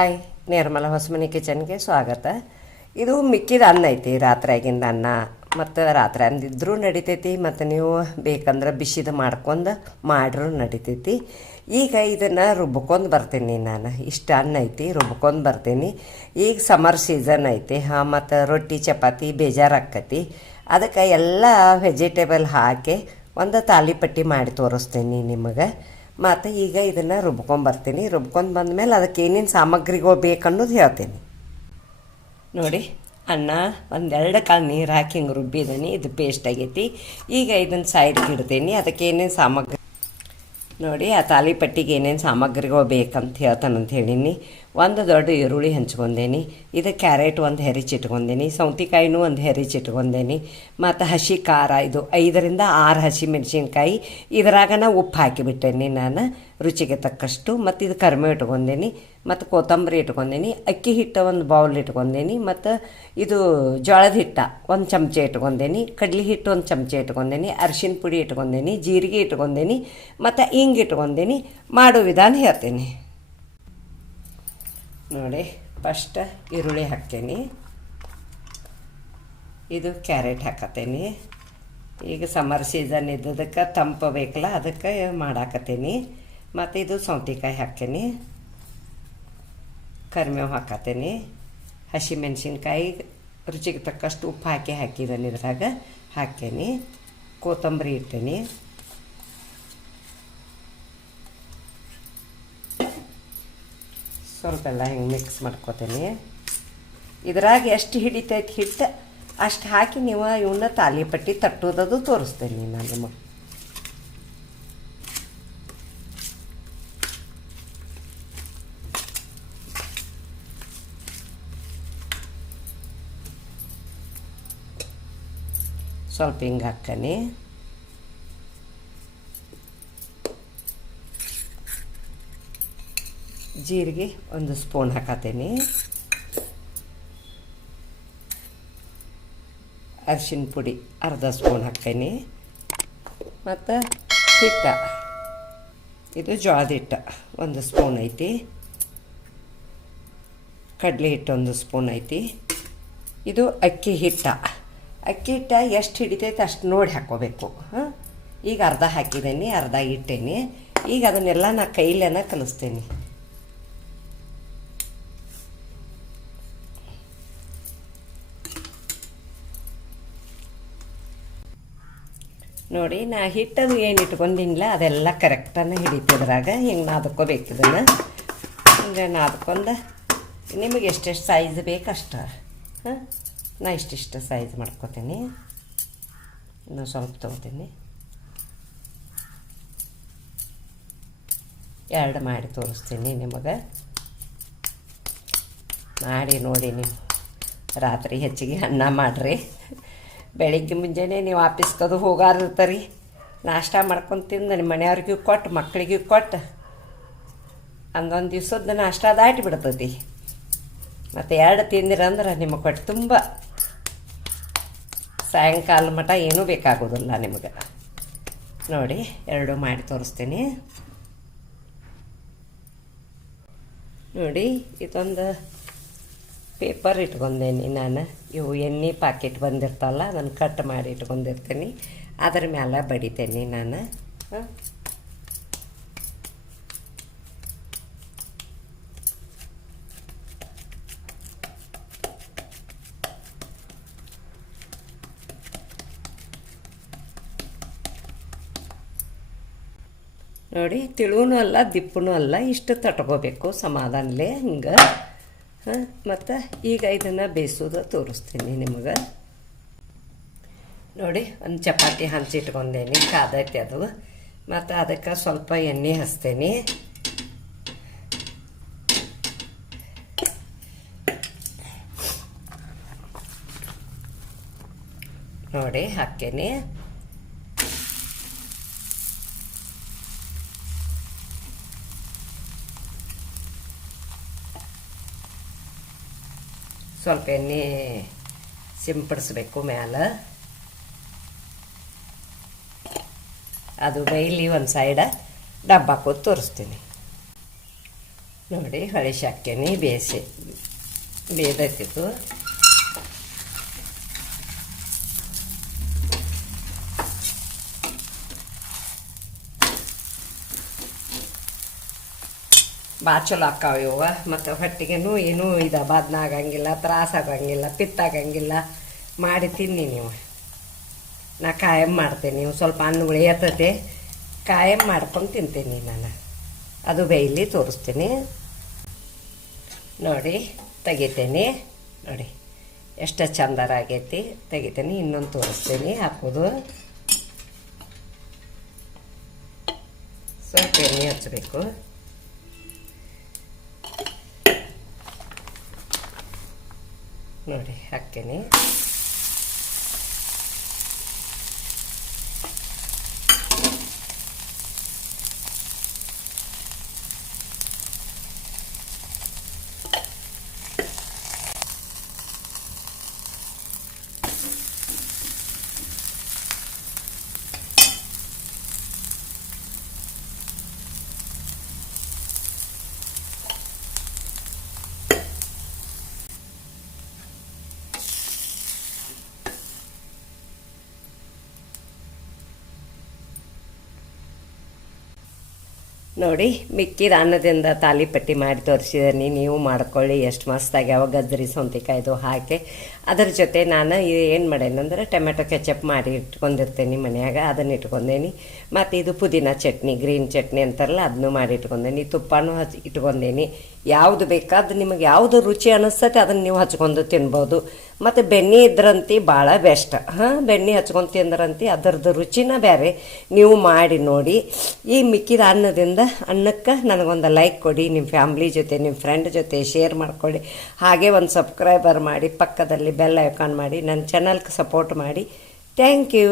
Hi, ನಿರ್ಮಲ ಹೊಸಮನಿ ಕಿಚನ್ಗೆ ಸ್ವಾಗತ. ಇದು ಮಿಕ್ಕಿದ ಅನ್ನ ಐತಿ ರಾತ್ರಿಯಾಗಿಂದ ಅನ್ನ. ಮತ್ತು ರಾತ್ರಿ ಅಂದಿದ್ರೂ ನಡಿತೈತಿ, ಮತ್ತು ನೀವು ಬೇಕಂದ್ರೆ ಬಿಸಿದು ಮಾಡ್ಕೊಂಡು ಮಾಡ್ರೂ ನಡಿತೈತಿ. ಈಗ ಇದನ್ನು ರುಬ್ಕೊಂಡು ಬರ್ತೀನಿ ನಾನು. ಇಷ್ಟು ಅನ್ನ ಐತಿ, ರುಬ್ಕೊಂಡು ಬರ್ತೀನಿ. ಈಗ ಸಮರ್ ಸೀಸನ್ ಐತಿ, ಹಾಂ, ಮತ್ತು ರೊಟ್ಟಿ, ಚಪಾತಿ ಬೇಜಾರಾಕತಿ ಅದಕ್ಕೆ ಎಲ್ಲ ವೆಜಿಟೇಬಲ್ ಹಾಕಿ ಒಂದು ತಾಲಿಪಟ್ಟಿ ಮಾಡಿ ತೋರಿಸ್ತೀನಿ ನಿಮಗೆ. ಮತ್ತು ಈಗ ಇದನ್ನು ರುಬ್ಕೊಂಬರ್ತೀನಿ ರುಬ್ಕೊಂಡು ಬಂದಮೇಲೆ ಅದಕ್ಕೆ ಏನೇನು ಸಾಮಗ್ರಿಗಳು ಬೇಕನ್ನೋದು ಹೇಳ್ತೀನಿ. ನೋಡಿ, ಅನ್ನ, ಒಂದೆರಡು ಕಾಳು ನೀರು ಹಾಕಿ ಹಿಂಗೆ ರುಬ್ಬಿದ್ದೀನಿ. ಇದು ಪೇಸ್ಟ್ ಆಗೈತಿ. ಈಗ ಇದನ್ನು ಸೈಡ್ಗೆ ಇಡ್ತೀನಿ. ಅದಕ್ಕೆ ಏನೇನು ಸಾಮಗ್ರಿ ನೋಡಿ, ಆ ತಾಲಿಪಟ್ಟಿಗೆ ಏನೇನು ಸಾಮಗ್ರಿಗಳು ಬೇಕಂತ ಹೇಳ್ತಾನಂತ ಹೇಳೀನಿ. ಒಂದು ದೊಡ್ಡ ಈರುಳ್ಳಿ ಹಂಚ್ಕೊಂಡೇನಿ, ಇದು ಕ್ಯಾರೆಟ್ ಒಂದು ಹೆರಿಚಿಟ್ಕೊಂಡೇನಿ ಸೌತೆಕಾಯಿನೂ ಒಂದು ಹೆರಿಚಿಟ್ಕೊಂಡೇನಿ ಮತ್ತು ಹಸಿ ಖಾರ ಇದು ಐದರಿಂದ ಆರು ಹಸಿ ಮೆಣಸಿನ್ಕಾಯಿ ಇದ್ರಾಗನ ಉಪ್ಪು ಹಾಕಿಬಿಟ್ಟೇನಿ ನಾನು ರುಚಿಗೆ ತಕ್ಕಷ್ಟು, ಮತ್ತು ಇದು ಕರ್ಮೆ ಇಟ್ಕೊಂಡೇನಿ, ಮತ್ತು ಕೊತ್ತಂಬರಿ ಇಟ್ಕೊಂಡೇನಿ, ಅಕ್ಕಿ ಹಿಟ್ಟು ಒಂದು ಬೌಲ್ ಇಟ್ಕೊಂಡೇನಿ, ಮತ್ತು ಇದು ಜೋಳದ ಹಿಟ್ಟ ಒಂದು ಚಮಚ ಇಟ್ಕೊಂಡೇನಿ, ಕಡ್ಲಿ ಹಿಟ್ಟು ಒಂದು ಚಮಚ ಇಟ್ಕೊಂಡೇನಿ, ಅರಿಶಿನ ಪುಡಿ ಇಟ್ಕೊಂಡೇನಿ, ಜೀರಿಗೆ ಇಟ್ಕೊಂಡೇನಿ, ಮತ್ತು ಹಿಂಗೆ ಇಟ್ಕೊಂಡೇನಿ, ಮಾಡೋ ವಿಧಾನ ಹೇಳ್ತೀನಿ. ನೋಡಿ, ಫಸ್ಟ್ ಈರುಳ್ಳಿ ಹಾಕ್ತೀನಿ. ಇದು ಕ್ಯಾರೆಟ್ ಹಾಕತ್ತೀನಿ ಈಗ ಸಮ್ಮರ್ ಸೀಸನ್ ಇದ್ದದಕ್ಕೆ ತಂಪು ಬೇಕಲ್ಲ, ಅದಕ್ಕೆ ಮಾಡಾಕತ್ತೀನಿ. ಮತ್ತು ಇದು ಸೌತೆಕಾಯಿ ಹಾಕ್ತೀನಿ. ಕರಿಮೇವು ಹಾಕತ್ತೀನಿ. ಹಸಿಮೆಣ್ಸಿನ್ಕಾಯಿ, ರುಚಿಗೆ ತಕ್ಕಷ್ಟು ಉಪ್ಪು ಹಾಕಿ ಹಾಕಿದ್ದೀನಿ ಇದ್ರಾಗ ಹಾಕ್ತೀನಿ. ಕೊತ್ತಂಬರಿ ಇಟ್ಟೇನಿ ಸ್ವಲ್ಪ ಎಲ್ಲ ಹಿಂಗೆ ಮಿಕ್ಸ್ ಮಾಡ್ಕೋತೀನಿ. ಇದ್ರಾಗ ಎಷ್ಟು ಹಿಡಿತೈತೆ ಹಿಟ್ಟು, ಅಷ್ಟು ಹಾಕಿ ನೀವು ಇವನ್ನ ತಾಲಿಪಟ್ಟಿ ತಟ್ಟೋದದು ತೋರಿಸ್ತೇನೆ ನಾನು ನಿಮಗೆ. ಸ್ವಲ್ಪ ಹಿಂಗೆ ಹಾಕ್ಕನಿ. ಜೀರಿಗೆ ಒಂದು ಸ್ಪೂನ್ ಹಾಕತ್ತೀನಿ ಅರಿಶಿನ ಪುಡಿ ಅರ್ಧ ಸ್ಪೂನ್ ಹಾಕ್ತೇನೆ. ಮತ್ತು ಹಿಟ್ಟ. ಇದು ಜೋಳದ ಹಿಟ್ಟ, ಒಂದು ಸ್ಪೂನ್ ಐತಿ. ಕಡಲೆ ಹಿಟ್ಟು ಒಂದು ಸ್ಪೂನ್ ಐತಿ. ಇದು ಅಕ್ಕಿ ಹಿಟ್ಟ. ಅಕ್ಕಿ ಹಿಟ್ಟ ಎಷ್ಟು ಹಿಡಿತೈತೆ ಅಷ್ಟು ನೋಡಿ ಹಾಕ್ಕೋಬೇಕು. ಹಾಂ? ಈಗ ಅರ್ಧ ಹಾಕಿದ್ದೀನಿ, ಅರ್ಧ ಇಟ್ಟೇನಿ. ಈಗ ಅದನ್ನೆಲ್ಲ ನಾ ಕೈಲೇನ ಕಲಿಸ್ತೇನೆ. ನೋಡಿ, ನಾ ಹಿಟ್ಟದು ಏನು ಇಟ್ಕೊಂಡಿಲ್ಲ ಅದೆಲ್ಲ ಕರೆಕ್ಟನ್ನು ಹಿಡಿತಿದ್ರಾಗ ಹಿಂಗೆ ನಾದ್ಕೋಬೇಕು ಇದನ್ನು. ಹಿಂಗೆ ನಾದ್ಕೊಂಡು ನಿಮಗೆ ಎಷ್ಟೆಷ್ಟು ಸೈಜ್ ಬೇಕು ಅಷ್ಟು. ಹಾಂ? ನಾ ಇಷ್ಟಿಷ್ಟು ಸೈಜ್ ಮಾಡ್ಕೋತೀನಿ. ಇನ್ನು ಸ್ವಲ್ಪ ತೊಗೋತೀನಿ. ಎರಡು ಮಾಡಿ ತೋರಿಸ್ತೀನಿ ನಿಮಗೆ. ಮಾಡಿ ನೋಡಿ ನೀವು. ರಾತ್ರಿ ಹೆಚ್ಚಿಗೆ ಅನ್ನ ಮಾಡಿರಿ. ಬೆಳಿಗ್ಗೆ ಮುಂಜಾನೆ ನೀವು ಆಫೀಸ್ಗದು ಹೋಗಾರಿರ್ತೀರಿ ನಾಷ್ಟ ಮಾಡ್ಕೊಂಡು ತಿಂದು ನಿಮ್ಮ ಮನೆಯವ್ರಿಗೂ ಕೊಟ್ಟು ಮಕ್ಕಳಿಗೂ ಕೊಟ್ಟು ಹಂಗೊಂದು ದಿವ್ಸದ ನಾಷ್ಟ ದಾಟಿ ಬಿಡ್ತೈತಿ. ಮತ್ತು ಎರಡು ತಿಂದಿರಂದ್ರೆ ನಿಮ್ಮ ಕೊಟ್ಟು ತುಂಬ. ಸಾಯಂಕಾಲ ಮಠ ಏನೂ ಬೇಕಾಗೋದಿಲ್ಲ ನಿಮಗೆ. ನೋಡಿ, ಎರಡು ಮಾಡಿ ತೋರಿಸ್ತೀನಿ. ನೋಡಿ, ಇದೊಂದು ಪೇಪರ್ ಇಟ್ಕೊಂಡೇನಿ ನಾನು. ಇವು ಎಣ್ಣೆ ಪಾಕೆಟ್ ಬಂದಿರ್ತಲ್ಲ ಅದನ್ನು ಕಟ್ ಮಾಡಿ ಇಟ್ಕೊಂಡಿರ್ತೀನಿ. ಅದ್ರ ಮೇಲೆ ಬಡಿತೇನೆ ನಾನು. ನೋಡಿ ತಿಳುವೂ ಅಲ್ಲ, ದಿಪ್ಪನೂ ಅಲ್ಲ, ಇಷ್ಟು ತಟ್ಕೋಬೇಕು ಸಮಾಧಾನಲೇ ಹಿಂಗೆ. ಹಾಂ, ಮತ್ತು ಈಗ ಇದನ್ನು ಬೇಯಿಸೋದು ತೋರಿಸ್ತೀನಿ ನಿಮಗೆ. ನೋಡಿ, ಒಂದು ಚಪಾತಿ ಹಂಚಿಟ್ಕೊಂಡೇನಿ ಕಾದೈತಿ ಅದು. ಮತ್ತು ಅದಕ್ಕೆ ಸ್ವಲ್ಪ ಎಣ್ಣೆ ಹಚ್ತೇನೆ. ನೋಡಿ, ಹಾಕೇನಿ. ಸ್ವಲ್ಪ ಎಣ್ಣೆ ಸಿಂಪಡಿಸ್ಬೇಕು ಮ್ಯಾಲೆ. ಅದು ಡೈಲಿ ಒಂದು ಸೈಡ ಡಬ್ಬ ಹಾಕೋದು ತೋರಿಸ್ತೀನಿ. ನೋಡಿ, ಹಳೆ ಶಾಖೆನಿ ಬೇಯಿಸಿ ಬೇಯ್ದೈತಿತ್ತು ಭಾಳ ಚಲೋ ಆಕ್ಕಾವ ಇವ ಮತ್ತು ಹೊಟ್ಟಿಗೆನೂ ಏನೂ ಇದು ಬಾದ್ನ ಆಗಂಗಿಲ್ಲ ತ್ರಾಸ ಆಗಂಗಿಲ್ಲ ಪಿತ್ತಾಗಂಗಿಲ್ಲ. ಮಾಡಿ ತಿನ್ನಿ ನೀವು. ನಾ ಕಾಯಂ ಮಾಡ್ತೇನೆ ನೀವು. ಸ್ವಲ್ಪ ಅನ್ನ ಉಳಿಯತತೆ ಕಾಯಂ ಮಾಡ್ಕೊಂಡು ತಿಂತೀನಿ ನಾನು. ಅದು ಬೇಯ್ಲಿ ತೋರಿಸ್ತೀನಿ. ನೋಡಿ, ತೆಗಿತೇನೆ. ನೋಡಿ, ಎಷ್ಟು ಚಂದರ ಆಗೈತಿ. ತೆಗಿತೇನೆ, ಇನ್ನೊಂದು ತೋರಿಸ್ತೀನಿ, ಹಾಕೋದು. ಸ್ವಲ್ಪ ಎಣ್ಣೆ ಹಚ್ಚಬೇಕು ನೋಡಿ ಹಾಕ್ತೀನಿ. ನೋಡಿ ಮಿಕ್ಕಿದ ಅನ್ನದಿಂದ ತಾಲಿಪಟ್ಟಿ ಮಾಡಿ ತೋರಿಸಿದ್ದೀನಿ ನೀವು ಮಾಡ್ಕೊಳ್ಳಿ, ಎಷ್ಟು ಮಸ್ತಾಗ್ಯಾವ ಗಜ್ಜರಿ, ಸೌಂತಿಕಾಯ್ದು ಹಾಕಿ. ಅದರ ಜೊತೆ ನಾನು ಏನು ಮಾಡೇನಂದ್ರೆ ಟೊಮೆಟೊ ಕೆಚಪ್ ಮಾಡಿ ಇಟ್ಕೊಂಡಿರ್ತೀನಿ ಮನೆಯಾಗ, ಅದನ್ನ ಇಟ್ಕೊಂಡೇನಿ. ಮತ್ತು ಇದು ಪುದೀನ ಚಟ್ನಿ, ಗ್ರೀನ್ ಚಟ್ನಿ ಅಂತಾರಲ್ಲ ಅದನ್ನು ಮಾಡಿ ಇಟ್ಕೊಂಡೇನಿ. ತುಪ್ಪನೂ ಹಚ್ ಇಟ್ಕೊಂಡೇನಿ. ಯಾವುದು ಬೇಕಾದ ನಿಮಗೆ ಯಾವುದು ರುಚಿ ಅನಿಸ್ತತೆ, ಅದನ್ನು ನೀವು ಹಚ್ಕೊಂಡು ತಿನ್ಬೋದು. ಮತ್ತು ಬೆಣ್ಣೆ ಇದ್ರಂತಿ ಭಾಳ ಬೆಸ್ಟ್ ಹಾಂ, ಬೆಣ್ಣೆ ಹಚ್ಕೊಂಡು ತಿಂದ್ರಂತಿ ಅದರದ್ದು ರುಚಿನ ಬೇರೆ ನೀವು ಮಾಡಿ ನೋಡಿ. ಈ ಮಿಕ್ಕಿದ ಅನ್ನದಿಂದ ಅನ್ನಕ್ಕೆ ನನಗೊಂದು ಲೈಕ್ ಕೊಡಿ ನಿಮ್ಮ ಫ್ಯಾಮ್ಲಿ ಜೊತೆ ನಿಮ್ಮ ಫ್ರೆಂಡ್ ಜೊತೆ ಶೇರ್ ಮಾಡಿಕೊಡಿ. ಹಾಗೆ ಒಂದು ಸಬ್ಸ್ಕ್ರೈಬರ್ ಮಾಡಿ, ಪಕ್ಕದಲ್ಲಿ ಬೆಲ್ ಐಕಾನ್ ಮಾಡಿ ನನ್ನ ಚಾನಲ್ಗೆ ಸಪೋರ್ಟ್ ಮಾಡಿ. Thank you